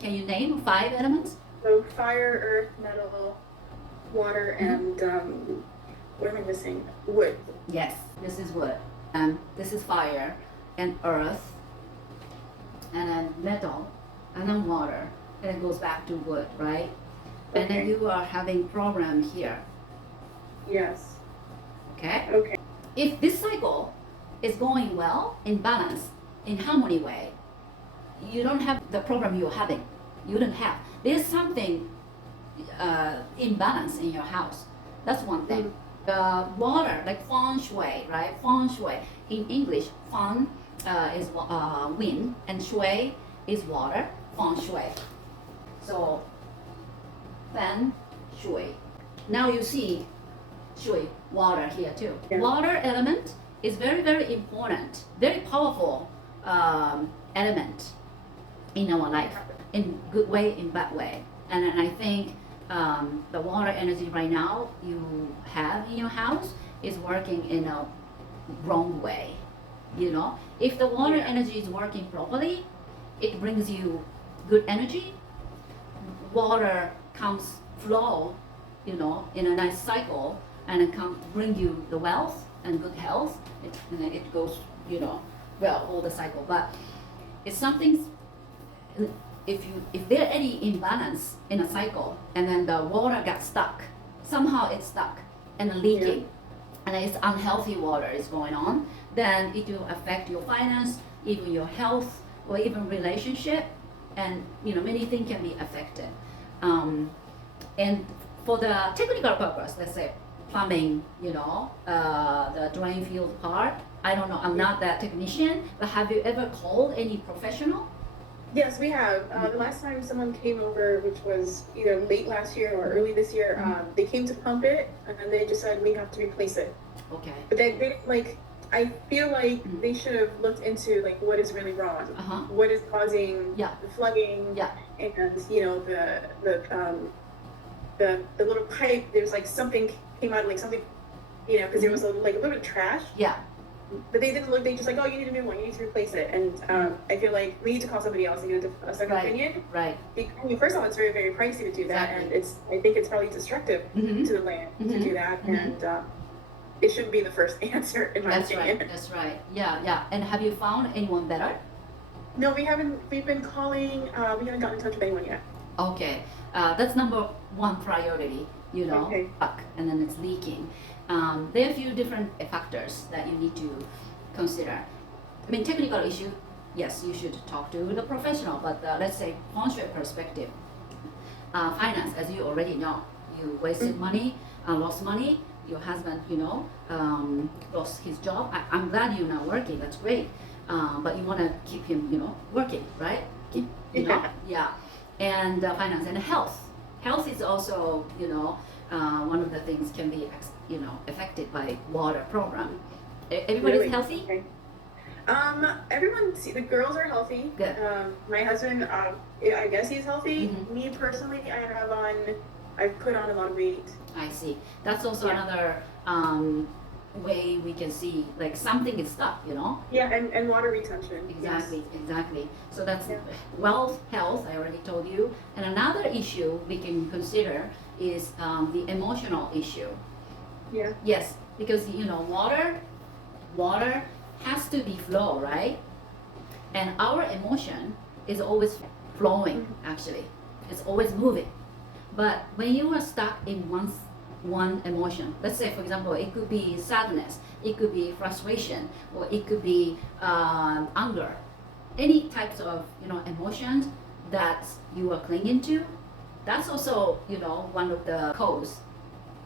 Can you name 5 elements? So fire, earth, metal, water, and what am I missing? Wood. Yes, this is wood, and this is fire, and earth, and then metal, and then water, and it goes back to wood, right? And then Okay. you are having problem here, Yes. okay? Okay. If this cycle is going well, in balance, in harmony way, you don't have the problem you're having. You don't have. There's something imbalance in your house. That's one thing. Water, like Feng Shui, right? Feng Shui. In English, Feng is wind, and Shui is water. Feng Shui. So, Feng Shui. Now you see Shui, water here too. Yeah. Water element is very, very important, very powerful element in our life, in good way, in bad way. And I think the water energy right now you have in your house is working in a wrong way. You know, if the water Yeah. energy is working properly, it brings you good energy. Water comes flow, you know, in a nice cycle, and it can bring you the wealth and good health. And then it goes, you know, well, all the cycle. But it's something. If there any imbalance in a cycle, and then the water got stuck, somehow it's stuck and leaking, and it's unhealthy water is going on, then it will affect your finance, even your health, or even relationship, and you know many things can be affected. And for the technical purpose, let's say plumbing, you know, the drain field part. I don't know. I'm not that technician, but have you ever called any professional? Yes, we have. The last time someone came over, which was either late last year or early this year, they came to pump it, and then they just said we have to replace it. Okay. But they didn't like. I feel like they should have looked into like what is really wrong, what is causing Yeah. the flooding, Yeah. and you know the little pipe. There's like something came out, like something, you know, because there was like a little bit of trash. Yeah. But they didn't look. They just like, oh, you need a new one. You need to replace it. And I feel like we need to call somebody else and get a second Right. opinion. Right. I mean, first of all, it's very, very pricey to do that, Exactly. and I think it's probably destructive Mhm. to the land to do that, Mhm. and it shouldn't be the first answer in my That's opinion. right. That's right. Yeah. Yeah. And have you found anyone better? No, we haven't. We've been calling. We haven't gotten in touch with anyone yet. Okay, that's number one priority, you know, Okay. and then it's leaking. There are a few different factors that you need to consider. I mean, technical issue, yes, you should talk to the professional, but let's say feng shui perspective, finance, as you already know, you wasted money, lost money, your husband, you know, lost his job. I'm glad you're not working, that's great. But you want to keep him, you know, working, right? Keep, you know, yeah. And finance and health. Health is also, you know, one of the things can be, you know, affected by water program. Everybody's Really? healthy? Okay. Everyone. See, the girls are healthy. Good. My husband. I guess he's healthy. Mhm. Me personally, I've put on a lot of weight. I see. That's also Yeah. another way we can see, like something is stuck, you know? Yeah, and water retention. Exactly, exactly. So that's Yeah. wealth, health, I already told you. And another issue we can consider is the emotional issue. Yes. Yeah. Yes, because you know, water has to be flow, right? And our emotion is always flowing, actually. It's always moving. But when you are stuck in one emotion, let's say for example, it could be sadness, it could be frustration, or it could be anger, any types of, you know, emotions that you are clinging to, that's also, you know, one of the cause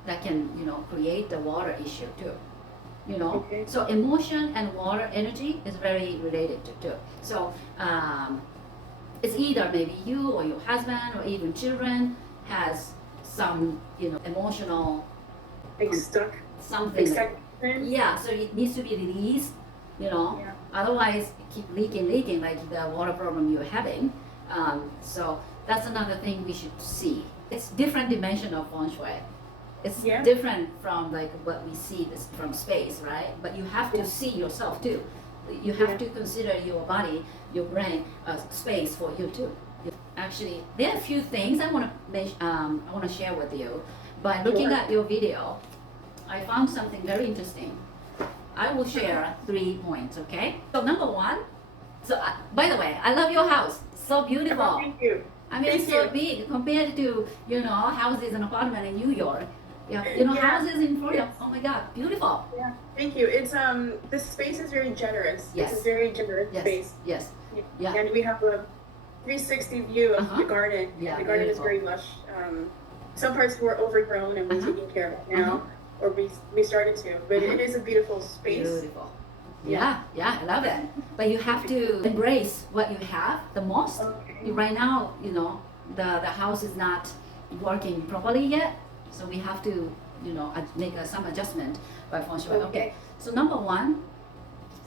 that can, you know, create the water issue too, you know. Okay. So emotion and water energy is very related to too. So it's either maybe you or your husband or even children has some, you know, emotional Like stuck. something. Excitement. Yeah, so it needs to be released, you know. Yeah. Otherwise, it keep leaking like the water problem you're having. So that's another thing we should see. It's different dimension of feng shui. It's Yeah. different from like what we see this from space, right? But you have to Yeah. see yourself too. You have Yeah. to consider your body, your brain, space for you too. Actually, there are a few things I want to share with you. By looking Sure. at your video, I found something very interesting. I will share 3 points, okay? So number one, by the way, I love your house. So beautiful. Oh, thank you. I mean, it's Thank so you. big compared to, houses and apartment in New York. Yeah, Yeah. houses in Florida. It's- Oh my God, beautiful. Yeah. Thank you. It's the space is very generous. Yes. It's a very generous Yes, space. yes, yeah. And we have a 360 view of Uh-huh. the garden. Yeah, The garden beautiful. is very lush. Some parts were overgrown and we're Uh-huh. taking care of it now, or we started to. But Uh-huh. it is a beautiful space. Beautiful. Yeah, I love it. But you have to embrace what you have the most. Okay. Right now, the house is not working properly yet, so we have to, make some adjustment by Feng Shui. Okay. So number one,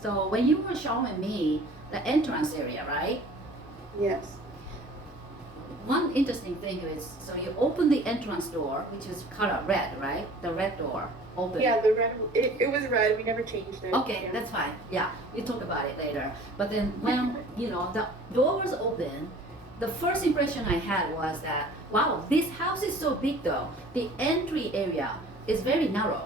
so when you were showing me the entrance area, right? Yes. One interesting thing is, so you open the entrance door, which is color red, right? The red door open. Yeah, the red. It was red. We never changed it. Okay, Yeah. that's fine. Yeah, we'll talk about it later. But then when the door was open, the first impression I had was that, wow, this house is so big though. The entry area is very narrow.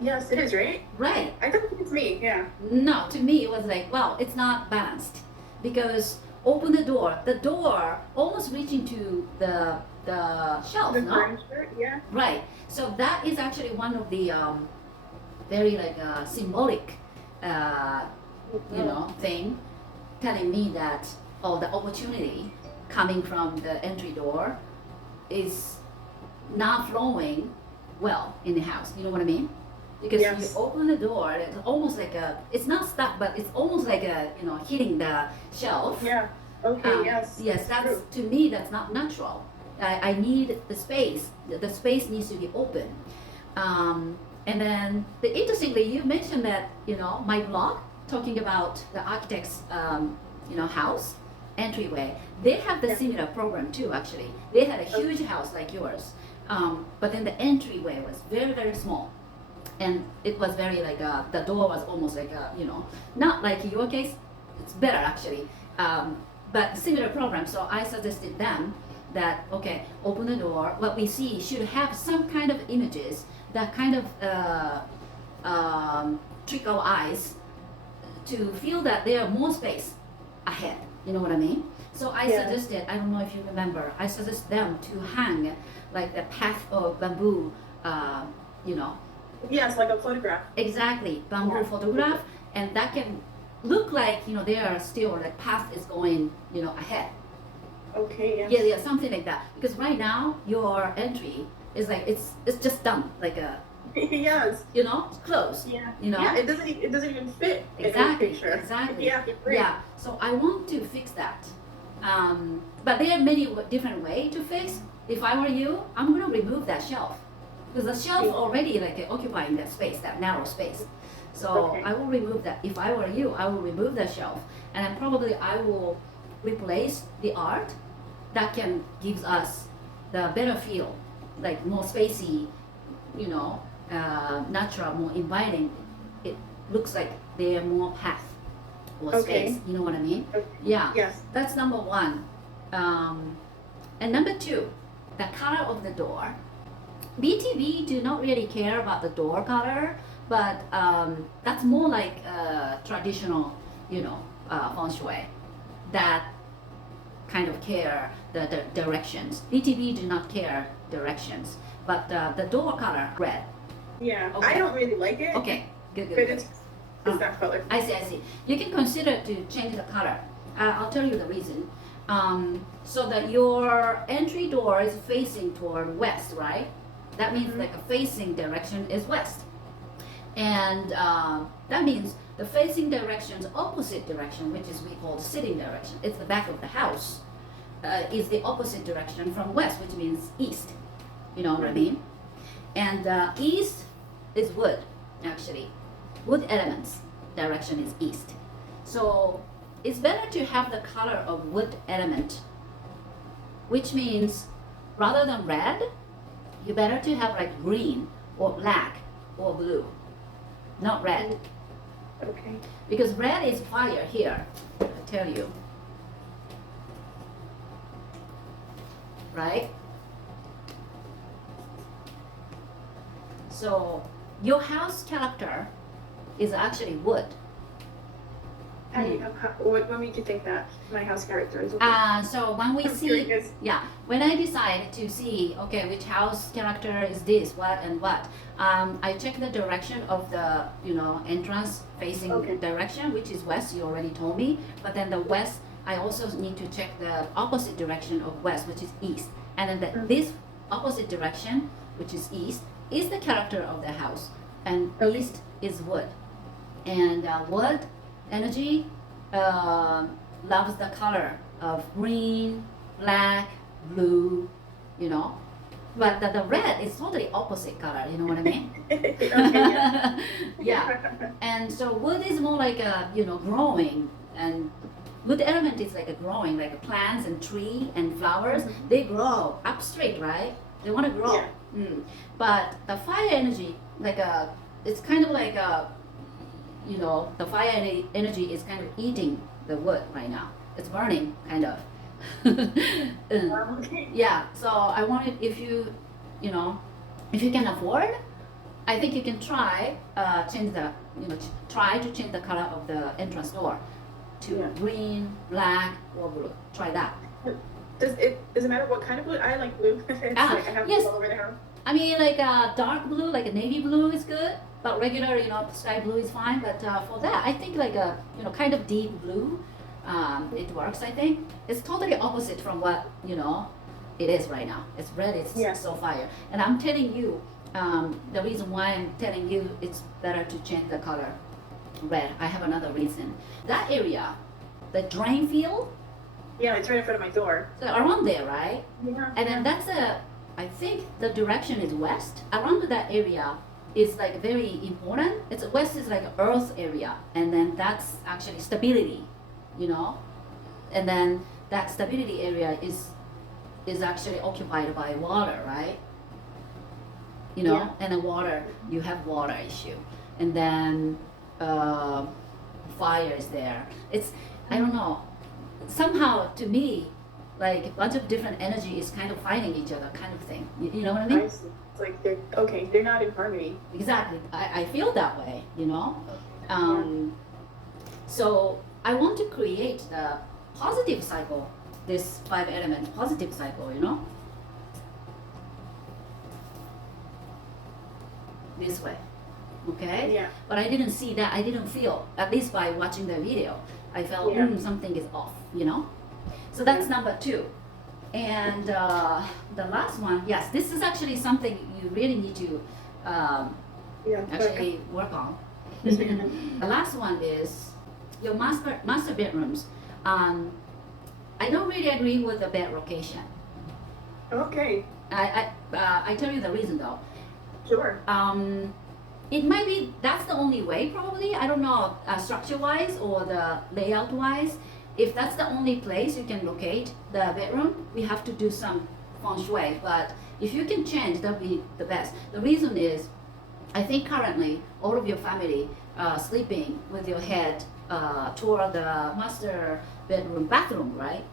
Yes, it is, right? Right. I don't think it's me. Yeah. No, to me it was like, wow, it's not balanced. Because open the door almost reaching to the shelf, The no? furniture. Yeah. Right. So that is actually one of the very symbolic, thing, telling me that the opportunity coming from the entry door is not flowing well in the house. You know what I mean? Because Yes. you open the door, it's almost like it's not stuck, but it's almost like hitting the shelf. Yeah. Okay. Yes. Yes, that's True. to me that's not natural. I need the space. The space needs to be open. And then interestingly, you mentioned that my blog talking about the architect's house entryway. They have the Yeah. similar program too. Actually, they had a huge house like yours, but then the entryway was very very small, and it was very the door was almost not like your case. It's better actually. But similar program. So I suggested them that okay, open the door. What we see should have some kind of images that kind of trick our eyes to feel that there are more space ahead. You know what I mean? So I Yeah. suggested. I don't know if you remember. I suggested them to hang like the path of bamboo. Yes, like a photograph. Exactly, bamboo Yeah. photograph, and that can look like there are still like path is going ahead. Okay. Yes. Yeah, something like that. Because right now your entry is like it's just done like a Yes. close. Yeah. You know? Yeah. It doesn't even fit in Exactly, the picture. exactly. Yeah. You're right. Yeah. So I want to fix that. But there are many different ways to fix. If I were you, I'm gonna remove that shelf because the shelf already occupying that space, that narrow space. So Okay. I will remove that. If I were you, I will remove the shelf, and then probably I will replace the art that can gives us the better feel, like more spacey, natural, more inviting. It looks like there are more path or Okay. space. You know what I mean? Okay. Yeah. Yes. That's number one. And number two, the color of the door. BTV do not really care about the door color, but that's more like traditional, feng shui. That kind of care the directions. BTV do not care directions, but the door color red. Yeah. Okay. I don't really like it. Okay, good, But good. it's that color. I see. You can consider to change the color. I'll tell you the reason. So that your entry door is facing toward west, right? That means Mhm. like a facing direction is west. And that means the facing direction's opposite direction, which is we call sitting direction. It's the back of the house, is the opposite direction from west, which means east. You know what I mean? And east is wood, actually. Wood elements direction is east. So it's better to have the color of wood element, which means rather than red, you better to have like green or black or blue, not red. Okay. Because red is fire here, I tell you. right? So your house character is actually wood. What made you think that my house character is? So when we I'm see, curious. when I decide to see, okay, which house character is this, what and what, I check the direction of the, entrance facing Okay. direction, which is west, you already told me. But then the west, I also need to check the opposite direction of west, which is east. And then this opposite direction, which is east, is the character of the house. And Okay. east is wood. And wood energy loves the color of green, black, blue, But the red is totally opposite color, you know what I mean? Okay, yeah. Yeah. And so wood is more like a, growing, and wood element is like a growing, like plants and tree and flowers. They grow up straight, right? They want to grow. Yeah. But the fire energy, it's kind of like the fire energy is kind of eating the wood right now. It's burning, kind of. Okay. Yeah. So I wanted, if you can afford, I think you can try try to change the color of the entrance door to Yeah. green, black, or blue. Try that. Does it matter what kind of blue? I like blue. It's like I have yes. blue all over the house. I mean, dark blue, like a navy blue is good, but regular, sky blue is fine. But for that, I think like a, kind of deep blue, it works. I think it's totally opposite from what it is right now. It's red. It's Yeah. so fire. And I'm telling you, the reason why I'm telling you it's better to change the color red. I have another reason. That area, the drain field, Yeah, it's right in front of my door. so around there, right? Yeah. And then I think the direction is west. Around that area is like very important. It's west is like earth area, and then that's actually stability, And then that stability area is actually occupied by water, right? Yeah. And the water, you have water issue, and then fire is there. It's, I don't know. Somehow to me, like a bunch of different energy is kind of fighting each other, kind of thing. You know what I mean? I see. It's like they're not in harmony. Exactly. I feel that way, So I want to create the positive cycle, this 5 element positive cycle, This way. Okay? Yeah. But I didn't see that. I didn't feel, at least by watching the video, I felt Yeah. something is off, So that's number 2. And the last one, yes, this is actually something you really need to Yeah. actually work on. The last one is your master bedrooms. I don't really agree with the bed location. Okay. I tell you the reason though. Sure. It might be that's the only way probably. I don't know structure wise or the layout wise. If that's the only place you can locate the bedroom, we have to do some feng shui. But if you can change, that'll be the best. The reason is, I think currently all of your family sleeping with your head toward the master bathroom, right?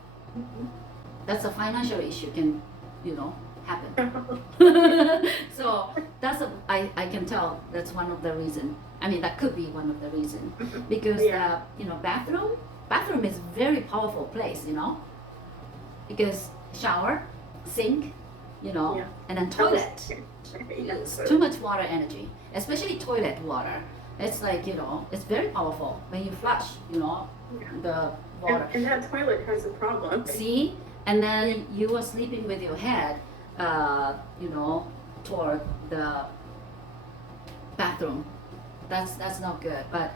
That's a financial issue can, happen. So I can tell that's one of the reason. I mean that could be one of the reason because Yeah. bathroom is very powerful place, because shower, sink, Yeah. and then toilet. Yeah. It's too much water energy, especially toilet water. It's like it's very powerful when you flush, the water. And that toilet has a problem. See, and then you are sleeping with your head, toward the bathroom. That's not good. But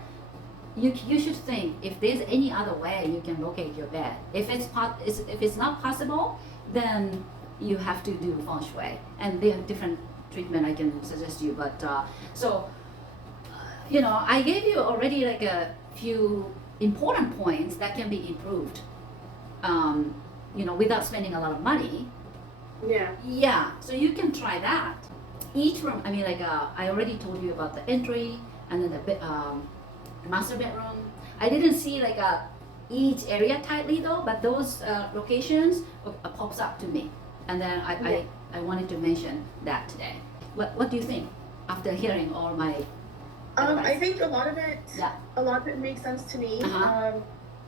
you should think if there's any other way you can locate your bed. If it's not possible, then you have to do feng shui, and there are different treatment I can suggest you. But I gave you already like a few important points that can be improved. Without spending a lot of money. Yeah. Yeah, so you can try that. Each room, I mean, I already told you about the entry and then the master bedroom. I didn't see each area tightly though, but those locations pops up to me. And then I wanted to mention that today. What do you think after hearing all my advice? I think a lot of it, Yeah. a lot of it makes sense to me. Uh-huh.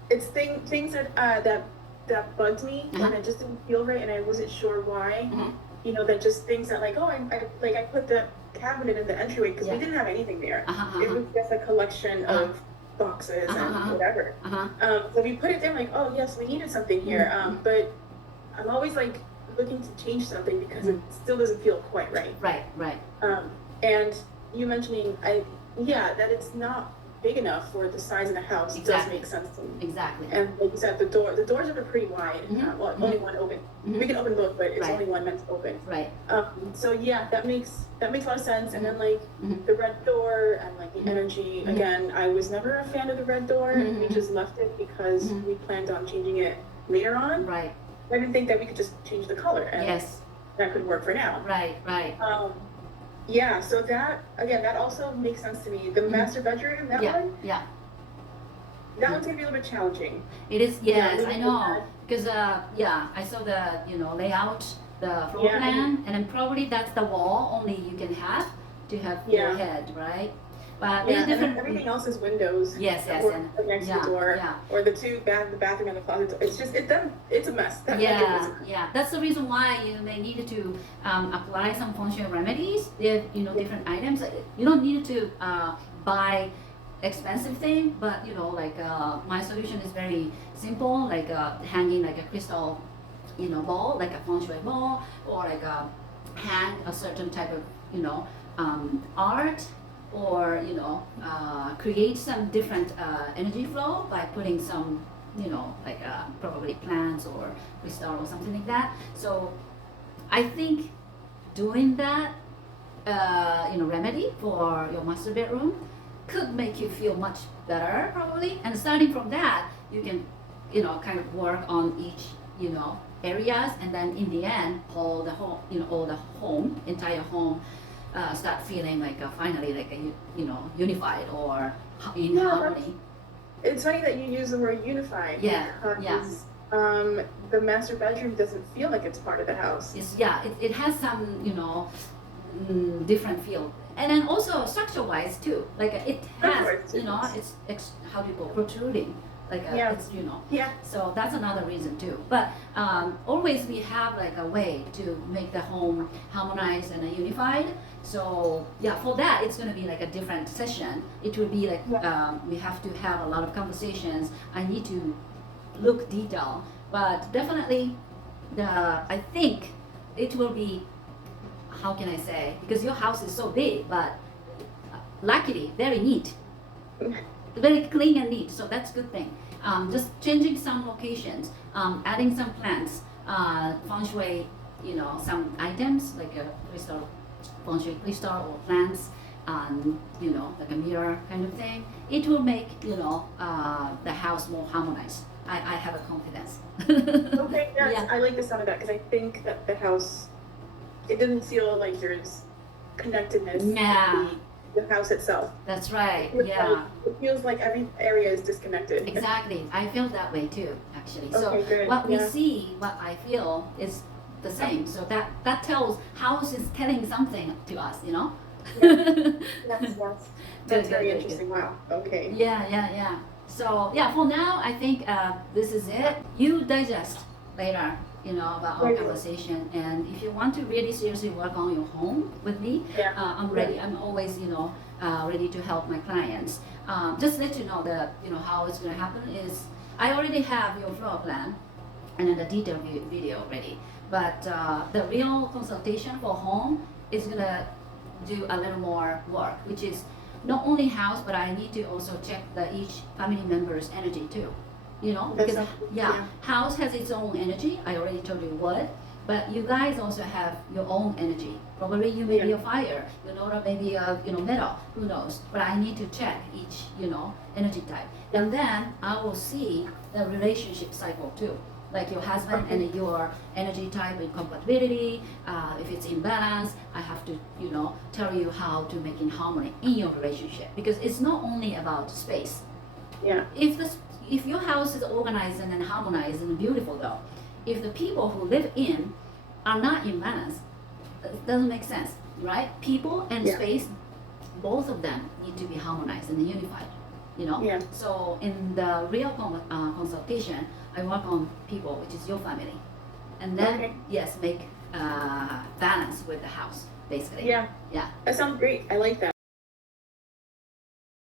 It's things that bugged me Uh-huh. and it just didn't feel right, and I wasn't sure why. Mhm. You know, that just things that like, oh, I put the cabinet in the entryway because Yeah. we didn't have anything there. Uh-huh, It was just a collection Uh-huh. of boxes Uh-huh. and whatever. Uh-huh. So we put it there like, oh yes, we needed something here. But I'm always like looking to change something because it still doesn't feel quite right. Right. And you mentioning, that it's not big enough for the size of the house does Exactly. make sense to me. Exactly. And like you said, the doors are pretty wide. Well, only one open. We can open both, but it's Right. only one meant to open. Right. So yeah, that makes a lot of sense. And then like the red door and like the energy. Again, I was never a fan of the red door. We just left it because we planned on changing it later on. Right. I didn't think that we could just change the color, and Yes. that could work for now. Right. Yeah, so that also makes sense to me. The master bedroom, that one's gonna be a little bit challenging. It is, yes, Yeah, I know. Because I saw the layout, the floor Yeah. plan, and then probably that's the wall only you can have to have your Yeah. head, right? But Yeah, there's and then different. everything else is windows. Yes, or and next to the door, yeah. or the bathroom and the closet door. It's just it's a mess. That bedroom Yeah, is a mess. yeah. That's the reason why you may need to apply some Feng Shui remedies. There, different items. You don't need to buy expensive thing, but like my solution is very simple, like hanging like a crystal, ball, like a Feng Shui ball, or like hang a certain type of art, or create some different energy flow by putting some like probably plants or crystal or something like that. So I think doing that remedy for your master bedroom could make you feel much better probably, and starting from that you can kind of work on each areas, and then in the end all the home entire home start feeling like finally like a unified or in harmony. It's funny that you use the word unified. Yeah, Because the master bedroom doesn't feel like it's part of the house. It has some different feel, and then also structure wise too, like it has it's how do you call protruding, like it's Yeah. so that's another reason too. But always we have like a way to make the home harmonized and unified. So for that it's going to be like a different session. It will be like we have to have a lot of conversations. I need to look detail, but definitely I think it will be, how can I say, because your house is so big, but luckily very neat, very clean and neat, so that's a good thing. Just changing some locations, adding some plants, Feng Shui, some items like a crystal, Feng Shui crystal or plants, like a mirror kind of thing. It will make the house more harmonized. I have a confidence. Okay, yes, Yeah. I like the sound of that because I think that the house, it doesn't feel like there's connectedness Yeah. to the house itself. That's right. It feels like every area is disconnected. Exactly. I feel that way too, actually. So Okay, good. what we Yeah. see, what I feel is the same. So that tells house is telling something to us, That's Good, very good. interesting. Wow. Okay. Yeah. So for now, I think this is it. You digest later, about our Very good. conversation. And if you want to really seriously work on your home with me, Yeah. I'm ready. I'm always, ready to help my clients. Just let you know that, how it's going to happen is I already have your floor plan and then the detailed video ready. But the real consultation for home is going to do a little more work, which is not only house, but I need to also check each family member's energy too. Because house has its own energy. I already told you what, but you guys also have your own energy. Probably you may be a fire, or maybe a metal. Who knows? But I need to check each energy type, and then I will see the relationship cycle too. Like your husband and your energy type and compatibility. If it's imbalance, I have to, tell you how to make in harmony in your relationship, because it's not only about space. Yeah. If your house is organized and harmonized and beautiful though, if the people who live in are not in balance, it doesn't make sense, right? People and Yeah. space, both of them need to be harmonized and unified, you know? Yeah. So in the real consultation, I work on people, which is your family. And then, Okay. yes, make balance with the house, basically. Yeah. Yeah. That sounds great. I like that.